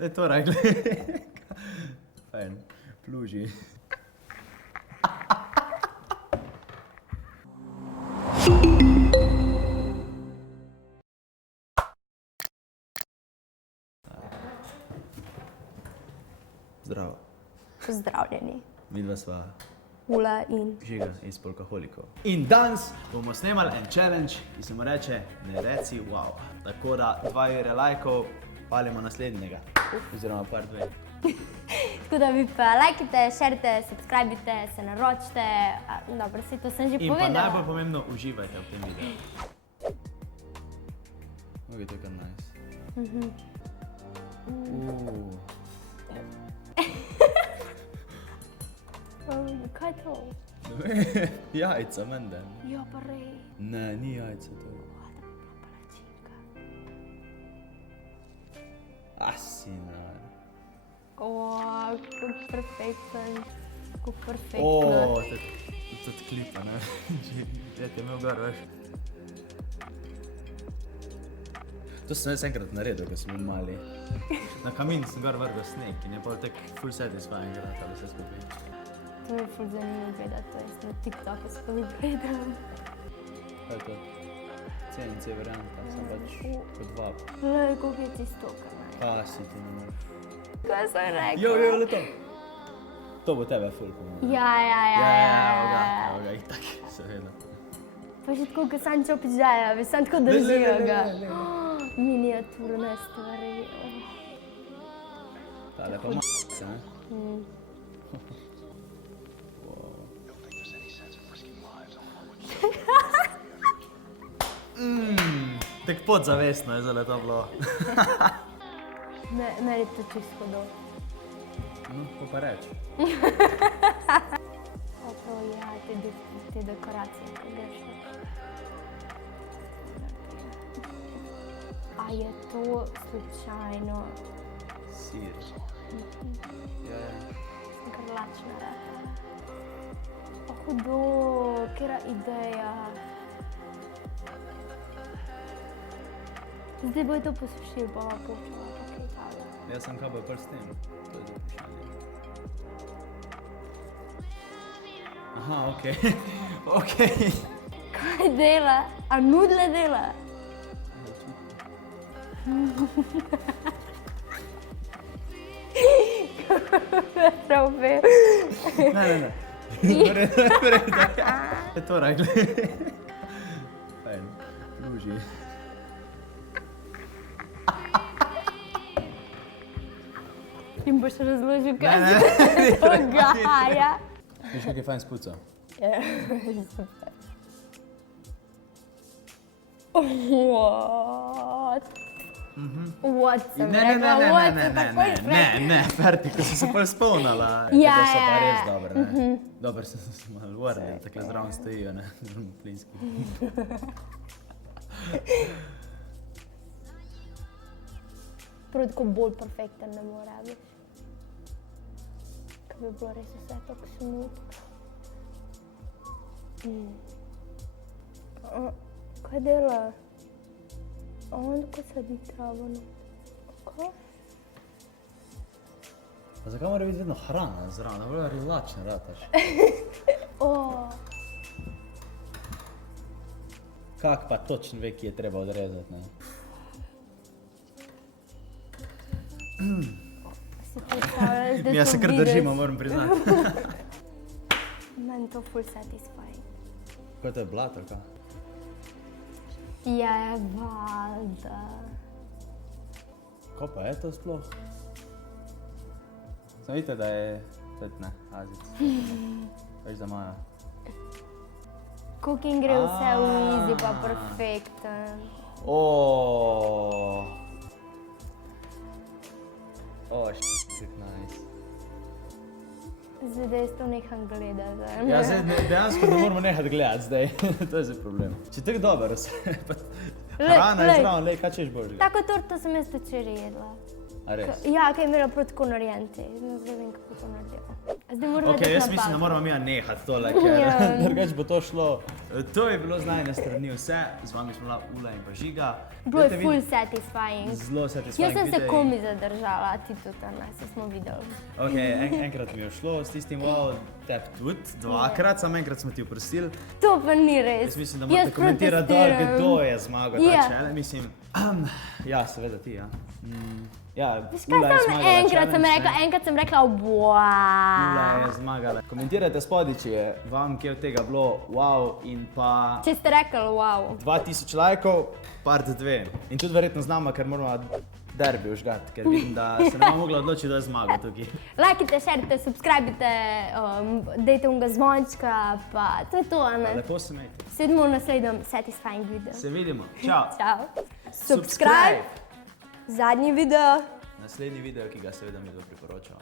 Da je to rekli. Fajn, pluži. Zdravo. Pozdravljeni. Midva sva Ula in Žiga iz Polkaholikov. In danes bomo snemali en challenge, ki se mu reče ne reci wow. Tako da 2 jure lajkov, palimo naslednjega. Oziroma par dve. tako da vi pa lajkite, šerite, subscribite, se naročite. Dobro, saj to sem že In pa povedala. najbolj pomembno, uživajte v tem videu. Mogoče to je kar nice. Kaj je to? Jajca, menda. Ja, pa rej. Ne, ni jajca to. Palačinka. Asinar. Kako perfekten. Kako O, perfektno. tudi klipa, ne? Ja, te imel gor, veš. To sem jaz enkrat naredil, ko smo mali. Na kamin sem gor vrgel sneg in je pol tak full satisfying ratalo vse skupaj. To mi je ful zanimivo gledati, to jaz na TikToku skozi gledam. Kaj je to? CNC varianta, sem pač kot vab. Glej, koliko je tisto, kar naj. Kaj si ti ne moreš? Kaj sem rekla? Jo, leto! To bo tebe ful pomeni. Ja. Evo ga, itak, seveda. Pa že tako, kot Sancho Pižaja, bi sam tako držijo ga. Miniaturne stvari. Tale pa m***ce, ne? Tak podzavestno je zale to bilo. Meni to čisto do. No, pa reč. To ja, te dekoracije, ko greš. A je to slučajno Sir. Ja. kar lačna rata? Pa hudo, kera ideja. Zdaj bo je to posušil, pa ga počela, pa kaj tale. Jaz sem kabel prstem. To je za vprašanje. Aha, okej. Okej. Kaj dela? A nudle dela? Prav. Ne. Je to rekli. Fajn, pluži. In boš razložil, kaj Ne, se dogaja. Veš, kak je fajn spucal? What? What sem rekla? What se tako izrekla? Ne, ferti, ko sem se pol spomnila. Ja, da so pa ja, res ja. dobre, ne. Dobro sem se malo vrnil, takle zraven stojijo, ne, plinski. Prav tako bolj perfekten ne more biti. Kaj bi bilo res vse tako smooth. Kaj dela? On tako sadi travo, no. Kaj? Pa zakaj mora biti vedno hrana zraven? Bolj relačen rataš. Kak pa točno ve, ki je treba odrezati, ne? Si predstavljaš, da Ja to se kar vidiš? držimo, moram priznati. Meni to ful satisfying. Kaj to je blat, ali kaj? Ja, valjda. Ko pa je to sploh? Sem vidite, da je spet ne, azic. Veš za Maja. Koliko jim gre vse v easy pa perfekten. Oh, shit, nice. Zdaj, da jaz to neham gledati. Ja, zdaj dejansko ne moramo nehati gledati zdaj. To je zdaj problem. Če tako dobro, hrana je zraven, lej, kaj češ božga? Tako torto sem jaz včeraj jedla. A res? Ja, kaj je imela proti konorienti. Zdaj vem, kako to naredila. Zdaj moram narediti Jaz mislim, da napad. moramo mi nehati tole, ker Ja. drugače bo to šlo. To je bilo z najne strani vse, z vami smo bila Ula in pa Žiga. Bilo je Dajte full videti- satisfying. Zelo satisfying Jaz sem se videi. komi zadržala, ti tudi, ne, se smo videli. Ok, enkrat mi je šlo s tistim wow, tep tudi, dvakrat, samo enkrat smo ti oprostili. To pa ni res. Jaz mislim, da morate komentirati dol, kdo je zmagal Ja. ta challenge. Mislim, ja, seveda ti, ja. Ja, Veš Ula kaj je sem zmagala enkrat sem challenge, rekla, ne. enkrat sem rekla, Ula wow. je zmagala. Komentirajte spodaj, če je vam kaj od tega bilo wow in pa Če ste rekli, wow. 2000 lajkov, part 2. In tudi verjetno z nama, ker moramo derbi užgati, ker vidim, da se ne bomo mogli odločiti, da je zmagal tukaj. Lajkite, šerite, subskrbite, dejte unga zvončka, pa to je to, ne? Lepo se imejte. Se vidimo v naslednjem satisfying videu. Se vidimo. Čau. Ciao. Subscribe. Zadnji video. Naslednji video, ki ga seveda mi priporočamo.